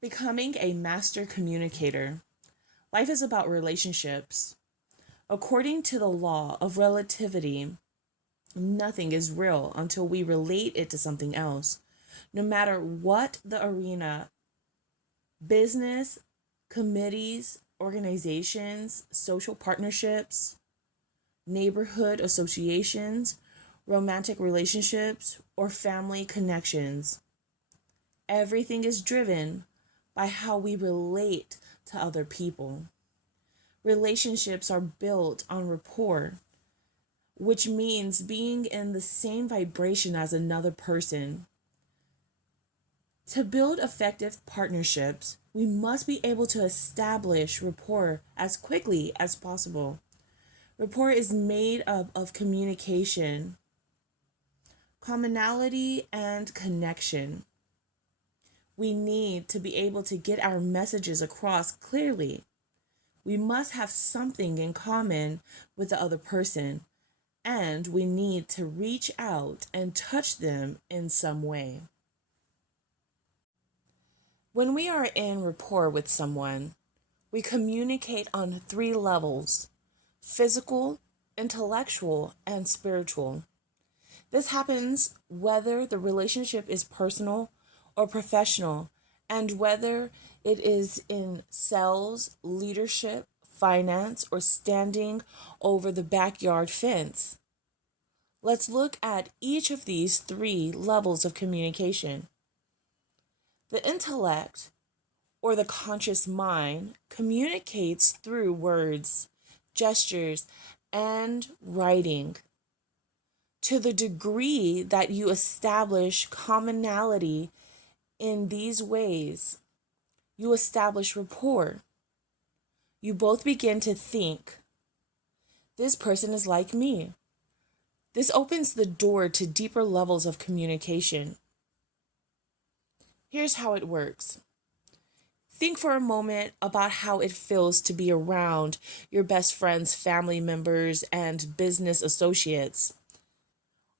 Becoming a master communicator. Life is about relationships. According to the law of relativity, nothing is real until we relate it to something else. No matter what the arena, business, committees, organizations, social partnerships, neighborhood associations, romantic relationships, or family connections, everything is driven by how we relate to other people. Relationships are built on rapport, which means being in the same vibration as another person. To build effective partnerships, we must be able to establish rapport as quickly as possible. Rapport is made up of communication, commonality, and connection. We need to be able to get our messages across clearly. We must have something in common with the other person, and we need to reach out and touch them in some way. When we are in rapport with someone, we communicate on three levels: physical, intellectual, and spiritual. This happens whether the relationship is personal or professional, and whether it is in sales, leadership, finance, or standing over the backyard fence. Let's look at each of these three levels of communication. The intellect, or the conscious mind, communicates through words, gestures, and writing. To the degree that you establish commonality in these ways, you establish rapport. You both begin to think, this person is like me. This opens the door to deeper levels of communication. Here's how it works. Think for a moment about how it feels to be around your best friends, family members, and business associates.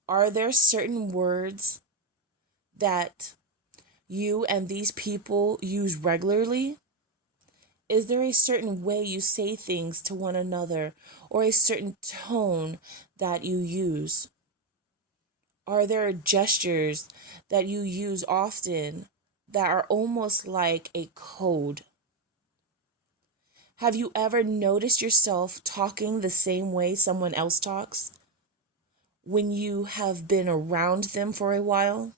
Are there certain words that you and these people use regularly? Is there a certain way you say things to one another, or a certain tone that you use? Are there gestures that you use often that are almost like a code? Have you ever noticed yourself talking the same way someone else talks when you have been around them for a while?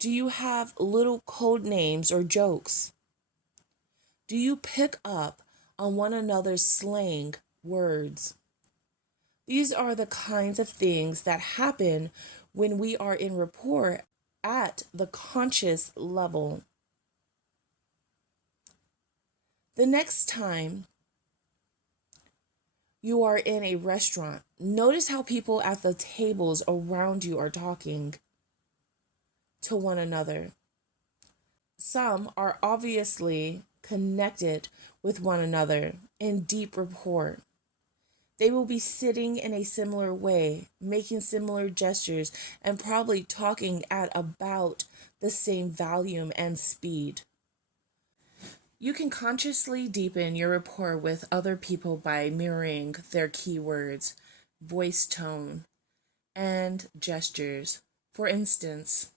Do you have little code names or jokes? Do you pick up on one another's slang words? These are the kinds of things that happen when we are in rapport at the conscious level. The next time you are in a restaurant, notice how people at the tables around you are talking to one another. Some are obviously connected with one another in deep rapport. They will be sitting in a similar way, making similar gestures, and probably talking at about the same volume and speed. You can consciously deepen your rapport with other people by mirroring their keywords, voice tone, and gestures. For instance,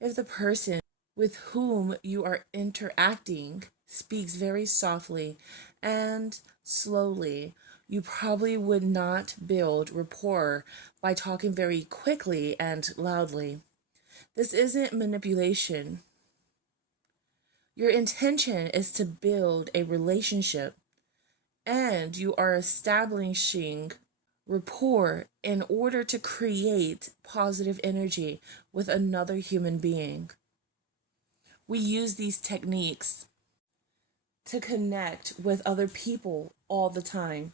if the person with whom you are interacting speaks very softly and slowly, you probably would not build rapport by talking very quickly and loudly. This isn't manipulation. Your intention is to build a relationship, and you are establishing rapport in order to create positive energy with another human being. We use these techniques to connect with other people all the time.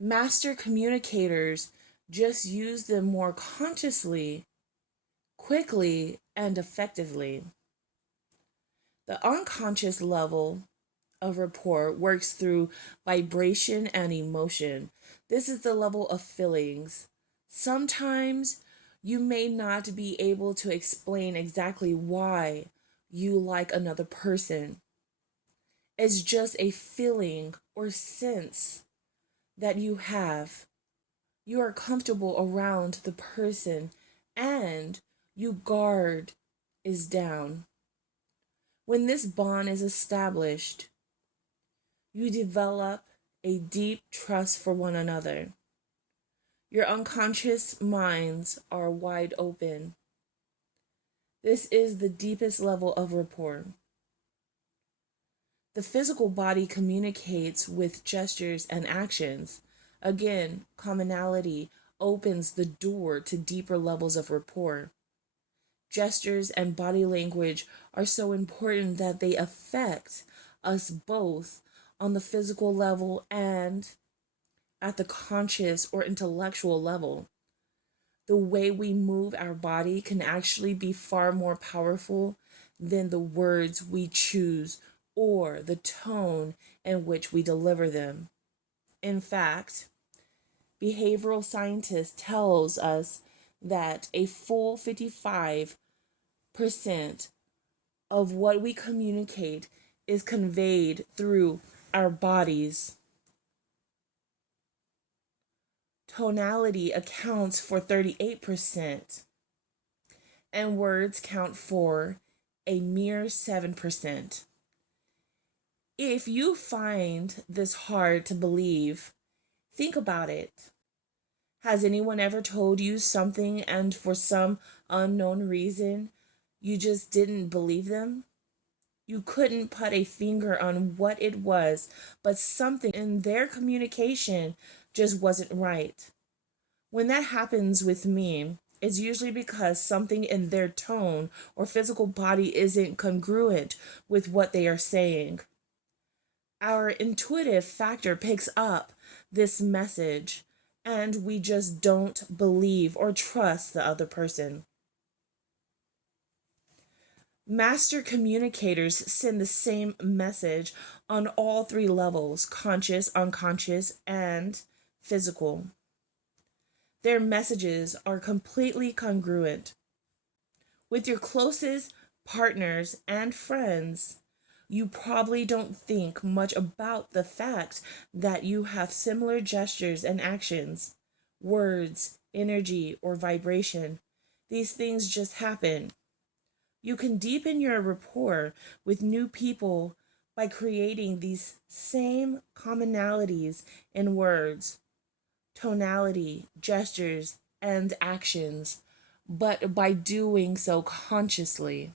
Master communicators just use them more consciously, quickly, and effectively. The unconscious level of rapport works through vibration and emotion. This is the level of feelings. Sometimes you may not be able to explain exactly why, you like another person. It's just a feeling or sense that you have. You are comfortable around the person and you guard is down. When this bond is established, you develop a deep trust for one another. Your unconscious minds are wide open. This is the deepest level of rapport. The physical body communicates with gestures and actions. Again, commonality opens the door to deeper levels of rapport. Gestures and body language are so important that they affect us both on the physical level and at the conscious or intellectual level. The way we move our body can actually be far more powerful than the words we choose or the tone in which we deliver them. In fact, behavioral scientists tells us that a full 55% of what we communicate is conveyed through our bodies. Tonality accounts for 38%, and words count for a mere 7%. If you find this hard to believe, think about it. Has anyone ever told you something and for some unknown reason you just didn't believe them? You couldn't put a finger on what it was, but something in their communication just wasn't right. When that happens with me, it's usually because something in their tone or physical body isn't congruent with what they are saying. Our intuitive factor picks up this message, and we just don't believe or trust the other person. Master communicators send the same message on all three levels: conscious, unconscious, and physical. Their messages are completely congruent. With your closest partners and friends, you probably don't think much about the fact that you have similar gestures and actions, words, energy, or vibration. These things just happen. You can deepen your rapport with new people by creating these same commonalities in words, tonality, gestures, and actions, but by doing so consciously.